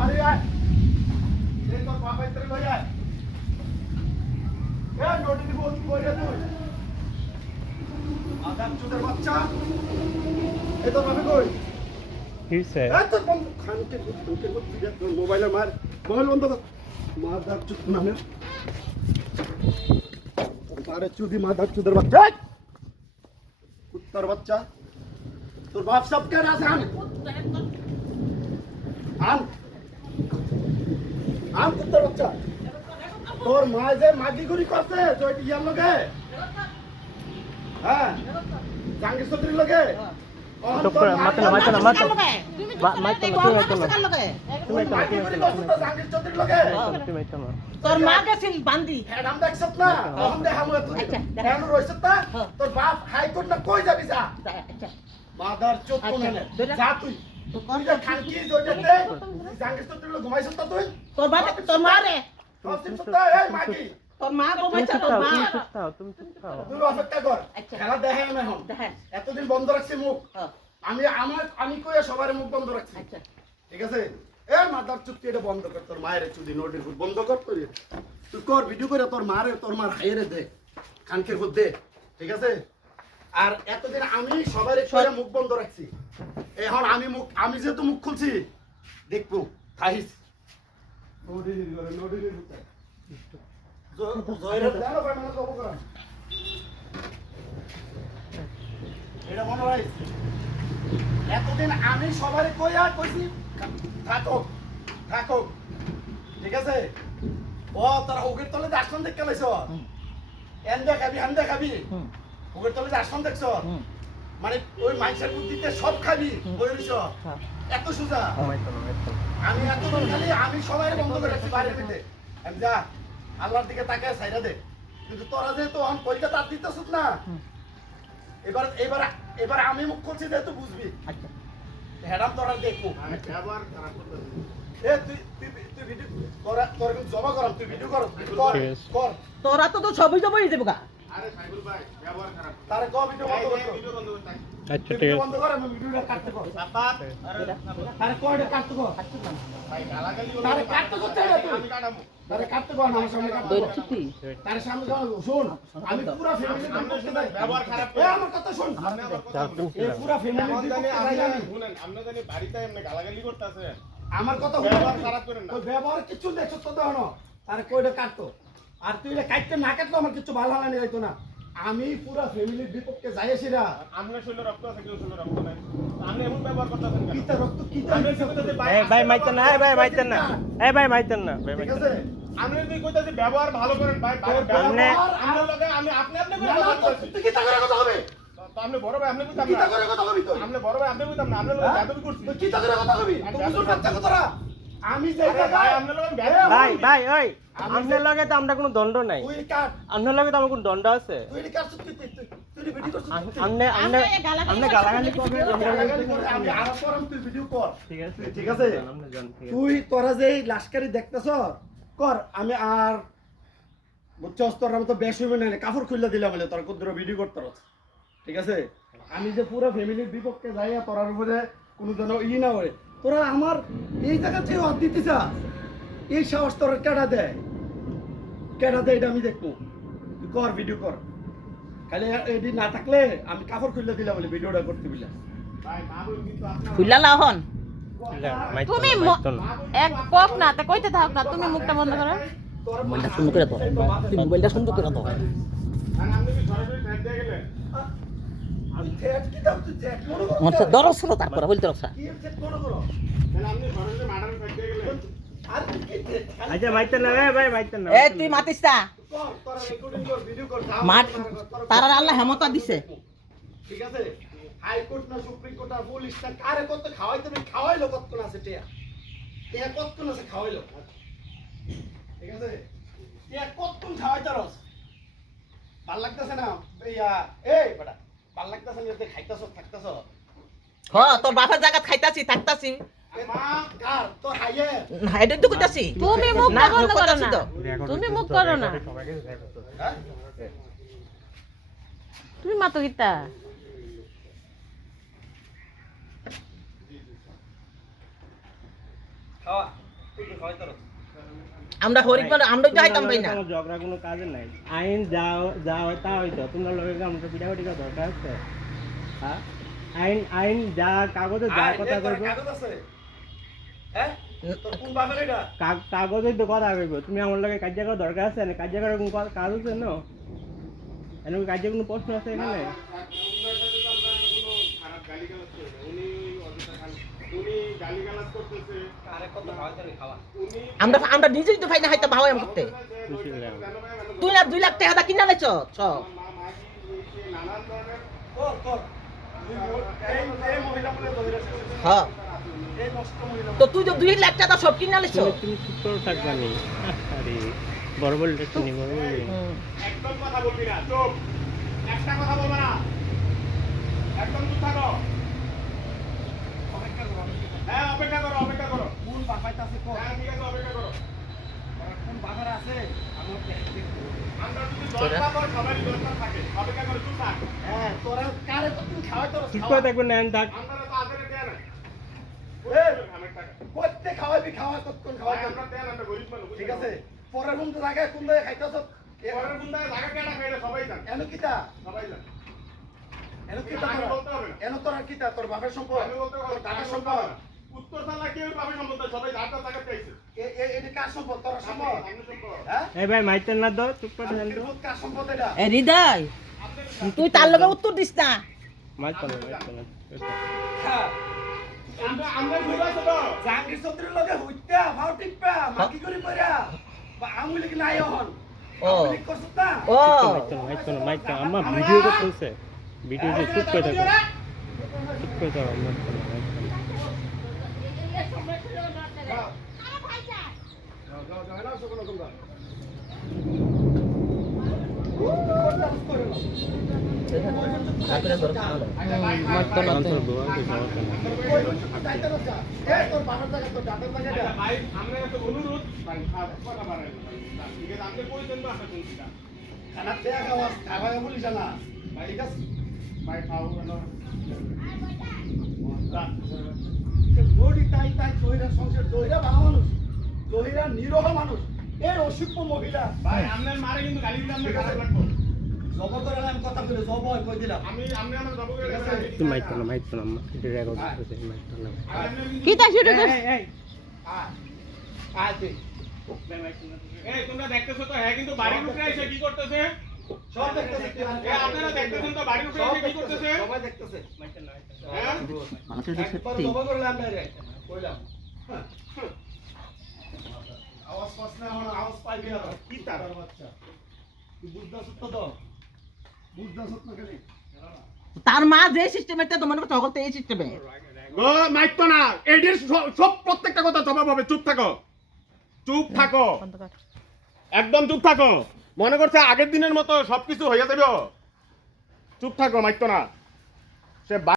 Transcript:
বাড়ি আয় এই তোর বাবা ইতরে লই আয় এ নোটি দিব তুই কই রে তুই আদাম চোদের বাচ্চা এই তোর বাবা কই কিসে এ তোর বন্ধ খানকে তোর মোবাইলে মার মোবাইল বন্ধ কর মাদার চুদ নামে মারে চুদি মাদার চুদের বাচ্চা কুত্তার বাচ্চা তোর বাপ সব কে আছে আন কুত্তার বাচ্চা তোর মা যে মাগি গুড়ি করছে জয়টি ইয়ার লগে হ্যাঁ জাঙ্গির চৌধুরীর লগে চুপ করে মাথা না মাথা না মাথা মাথা তোর মা গেছিল বান্দি হ্যাডাম দেখছত না ওহন দেখামু তুই কেন রইছত না তোর বাপ হাইকোর্ট না কই যাবি যা মাদার চোদ কোনে যা তুই তুই যে খানকি জইতে জাঙ্গির চৌধুরীর লগে ঘুমাইছত না তুই তোর বাপ তোর মা রে সবসিম সত্তা এই মাগি তোর মা ঘুমাইছে তোর মা তুমি চুপ থাও তুই অপেক্ষা কর খেলা দেখে না এখন এতদিন বন্ধ রাখছি মুখ আমি কইয়া সবার মুখ বন্ধ রাখছি ঠিক আছে এ মাদার চুক্তি এটা বন্ধ কর তোর মায়ের চুদি নোটির ফুট বন্ধ কর তুই কর ভিডিও করে তোর মার হাইরে দে খানকের ফুট দে ঠিক আছে আর এতদিন আমি সবার কইয়া মুখ বন্ধ রাখছি এখন আমি যেহেতু মুখ খুলছি দেখবো খাইস নোটির ফুট জয়রে দেন ভাই মানে কব করা এটা মনে হয় এতদিন আমি সবারই কইছি থাকো ঠিক আছে ও তোরা হুকের তলে আসন দেখতে লাইছ এন দেখাবি হান দেখাবি হুকের তলে আসন দেখছ মানে ওই মাইসের বুদ্ধিতে সব খাবি বইরিস এত সোজা আমি এতদিন খালি আমি সবাই বন্ধ করে রাখছি বাড়ির ভিতরে আমি যা আল্লাহর দিকে তাকায় সাইরা দে কিন্তু তোরা যেহেতু আমি কলকাতা দিতেছ না এবার আমি মুখ করছি যেহেতু বুঝবি হ্যাডাম তোরা দেখবো এ তুই ভিডিও তোর জমা করাম তুই ভিডিও কর তোরা তো ছবি জমা হয়ে যাবো গা আরে সাইবুল ভাই ব্যবহার খারাপ তারে কো ভিডিও বন্ধ কর আচ্ছা ঠিক আছে বন্ধ কর আমি ভিডিওটা কাটতে কর সাপাত আরে কোডে কাটতে কর ভাই গালাগালি তারে কাটতে কর আমি কাটাবো তারে কাটতে কর আমার সামনে কাটতে কর তারে সামনে যাও শুন আমি পুরো ফ্যামিলি ব্যবহার খারাপ এ আমার কথা শুন এ পুরো ফ্যামিলি শুনেন আপনি জানি বাড়িতে এমনি গালাগালি করতেছে আমার কথা ব্যবহার খারাপ করেন না ওই ব্যবহার কিছু দেখছ তো দাও তারে কোডে কাটতো আর তুই এটা কাটতে না কাটলে আমার কিছু ভালো লাগে না না আমি পুরো ফ্যামিলির বিপক্ষে যাইছি না আপনার শরীরে রক্ত আছে কেউ শরীরে রক্ত নাই আপনি এমন ব্যবহার করতেছেন কেন কিতা রক্ত কিতা ভাই মাইতেন না ভাই মাইতেন না ভাই মাইতেন না ভাই ঠিক আছে আপনি যদি কইতাছি ব্যবহার ভালো করেন ভাই আমরা লগে আপনি তুই কিতা করে কথা হবে তো আপনি বড় ভাই আপনি কইতাম কিতা করে কথা হবি তুই আপনি বড় ভাই আপনি কইতাম না আপনি লগে জাদু করছি তুই কিতা করে কথা হবি তুই বুঝুন বাচ্চা কথারা আমি যে ভাই আপনি লগে ভাই ওই আপনার লগে তো আমরা কোনো দণ্ড নাই তুই কাট আপনার লগে তো আমার কোনো দণ্ড আছে তুই কাট তুই ভিডিও করছিস আপনি গালাগালি করবেন আমি আর পরম তুই ভিডিও কর ঠিক আছে ঠিক আছে তুই তোরা যে লাশকারি দেখতেছ কর আমি আর বুঝছস তোর আমি তো বেশ হইবে না কাপড় খুললা দিলাম বলে তোর কুদ্র ভিডিও করতে ঠিক আছে আমি যে পুরো ফ্যামিলির বিপক্ষে যাইয়া তোরার উপরে কোনো যেন না হয় তোরা আমার এই জায়গা থেকে হাত দিতে চা এই সাহস তোর কেডা দেয় এটা আমি দেখবো তুই কর ভিডিও কর খালি এদিন না থাকলে আমি কাপড় খুললে দিলাম বলে ভিডিওটা করতে বুঝলাম ভাই মা বল কিন্তু আপনার খুললা লাহন তুমি এক কক না তে কইতে থাক না তুমি মুখটা বন্ধ করো মোবাইলটা সুন্দর করে দাও তুই মোবাইলটা সুন্দর করে দাও মানে আপনি কি সরাসরি ট্যাগ দিয়ে গেলেন আমি থ্যাট কি দাও তুই থ্যাট মনে কর মনসা দরস হলো তারপরে বলতে রাখছা কি থ্যাট মনে করো মানে আপনি সরাসরি মার্ডার ট্যাগ দিয়ে গেলেন আর কি থ্যাট আচ্ছা মাইতেন না ভাই মাইতেন না এই তুই মাতিস না কর তোরা রেকর্ডিং কর ভিডিও কর মার তারা আল্লাহ হেমতা দিছে ঠিক আছে হাইকোর্ট না সুপ্রিম কোর্ট আর পুলিশ না কারে কত খাওয়াইতে খাওয়াইলো কত আছে টিয়া কত আছে খাওয়াইলো ঠিক আছে টিয়া কত খাওয়াইতে রস ভাল লাগতেছে না এই বেটা ভাল লাগতেছে না খাইতাছ থাকতাছ হ তোর বাপের জায়গা খাইতাছি থাকতাছি মা কার তো হাইয়ে না এটা তো কইতাছি তুমি মুখটা বন্ধ করো না তুমি মুখ করো না হ্যাঁ তুমি মাতো গীতা খাওয়া আমরা হরিক মানে আমরা তো হাইতাম পাই না আমার ঝগড়া কোনো কাজে নাই আইন যা যা হয় তা হইতো তোমরা লোকে আমরা পিটাপিটি করা দরকার আছে হ্যাঁ আইন আইন যা কাগজে যা কথা কইবো কাগজ আছে হ্যাঁ তোর কোন বাপের এটা কাগজে তো কথা কইবো তুমি আমার লগে কাজ করা দরকার আছে না কাজ করার কোনো কাজ আছে না এনে কাজে কোনো প্রশ্ন আছে এখানে খারাপ গালিগালাজ করবে উনি অযথা উনি গালিগালাজ করতেছে আরে কত খাওয়া আমরা আমরা নিজেই তো পাই না হাইতাম ভাও এম করতে তুই না 2 লাখ টাকা কিনা নেছ সব নানান ধরনের কর এই মহিলা বলে ধরে হ্যাঁ এই নষ্ট মহিলা তো তুই তো 2 লাখ টাকা সব কিনা নেছ তুমি চুপ করে থাকবা নি আরে বড় বড় দেখনি বড় বড় একদম কথা বলবি না চুপ একটা কথা বলবা না একদম চুপ থাকো হ্যাঁ অপেক্ষা করো কোন বাপাইতে আছে কর হ্যাঁ ঠিক আছে অপেক্ষা করো কোন বাবার আছে আমি দেখব আমরা যদি দরকার পর সবারই দরকার থাকে অপেক্ষা করে চুপ থাক হ্যাঁ তোরা কারে তো তুই খাওয়াই তোর চুপ করে থাকবে না থাক আমরা তো আজের দেয়া না অনেক টাকা করতে খাওয়াবি খাওয়া কতক্ষণ ভাই খাওয়াই আমরা দেয়া না আমরা গরিব মানুষ ঠিক আছে পরের কোন জায়গায় কোন জায়গায় খাইতেছ পরের গুন্ডায় জায়গা কেনা খাইলে সবাই জানে এনো কিতা সবাই জানে এনো কিতা আমি বলতে হবে না। এনো তোর কিতা তোর বাপের সম্পদ আমি বলতে তোর হবে দাদার আমি বলতে সম্পদ হবে না। উত্তর সালা কেউ পাবে সম্পদ সবাই যার যার জায়গা পেয়েছে এটা কার সম্পদ তোর সম্পদ আপনি সম্পদ হ্যাঁ এই ভাই মাইতেন না তো চুপ করে থাকেন তো কার সম্পদ এটা এ হৃদয় তুই তার লগে উত্তর দিস না মাইতেন না হ্যাঁ আমরা ঘুরে আসো তো জাহাঙ্গীর চৌধুরীর লগে হইতা ভাও টিপা মাকি করি পড়া বা আমুলি কি নাই হন ও আমুলি করছত না ও মাইতেন আম্মা ভিডিও তো চলছে ভিডিও যে চুপ করে থাকো চুপ করে থাকো আম্মা তোর বাবার জায়গা তোর দাদার জায়গা আচ্ছা, ভাই আমরা একটা অনুরোধ ভাই কথা বাড়াই ঠিক আছে আপনি কইছেন তো আমরা শুনছি না খানা খেয়ে খাওয়া খাওয়া বলিস না ঠিক আছে ভাই খাও কেন বডি তাই তাই জহিরা সংসার জহিরা ভালো মানুষ জহিরা নিরহ মানুষ এই অসুখ মহিলা ভাই আপনার মারে কিন্তু গালি দিলাম না খারাপ লাগবে জব করে আমি কথা বলে জব হয় কই দিলাম আমি আমার জব করে তুই মাইতেন না আম্মা এটা রেকর্ড করতেছে মাইতেন না কি তা শুরু কর এই তোমরা দেখতেছো তো হ্যাঁ কিন্তু বাড়ির উপরে এসে কি করতেছে সব দেখতেছে এই আপনারা দেখতেছেন তো বাড়ির উপরে এসে কি করতেছে সবাই দেখতেছে হ্যাঁ মানুষের একবার জব করলাম ডাইরেক্ট কইলাম আওয়াজ পাস না হন আওয়াজ পাইবি না কি তার বাচ্চা তুই বুঝদাস তো বুঝদাস না খালি তার মা যে সিস্টেমে তো মনে করতে হগল এই সিস্টেমে গো মাইক তো না এডির সব প্রত্যেকটা কথা জবাব হবে চুপ থাকো বন্ধ কর একদম চুপ থাকো মনে করছে আগের দিনের মতো সবকিছু হয়ে যাবে চুপ থাকো মাইক তো না সে